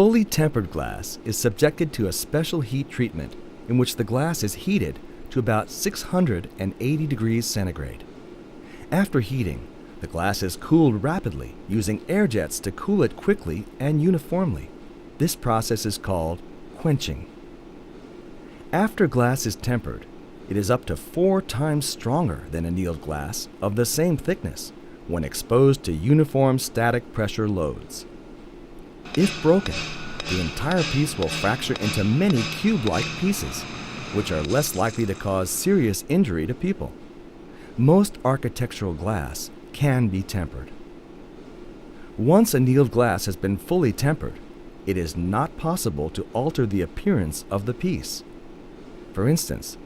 Fully tempered glass is subjected to a special heat treatment in which the glass is heated to about 680 degrees centigrade. After heating, the glass is cooled rapidly using air jets to cool it quickly and uniformly. This process is called quenching. After glass is tempered, it is up to 4 times stronger than annealed glass of the same thickness when exposed to uniform static pressure loads. If broken, the entire piece will fracture into many cube-like pieces, which are less likely to cause serious injury to people. Most architectural glass can be tempered. Once annealed glass has been fully tempered, it is not possible to alter the appearance of the piece. For instance,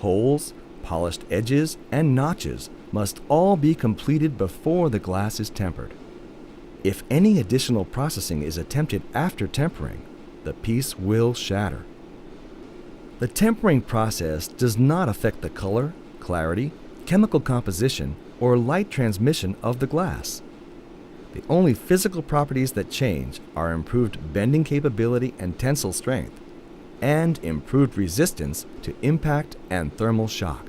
holes, polished edges, and notches must all be completed before the glass is tempered. If any additional processing is attempted after tempering, the piece will shatter. The tempering process does not affect the color, clarity, chemical composition, or light transmission of the glass. The only physical properties that change are improved bending capability and tensile strength, and improved resistance to impact and thermal shock.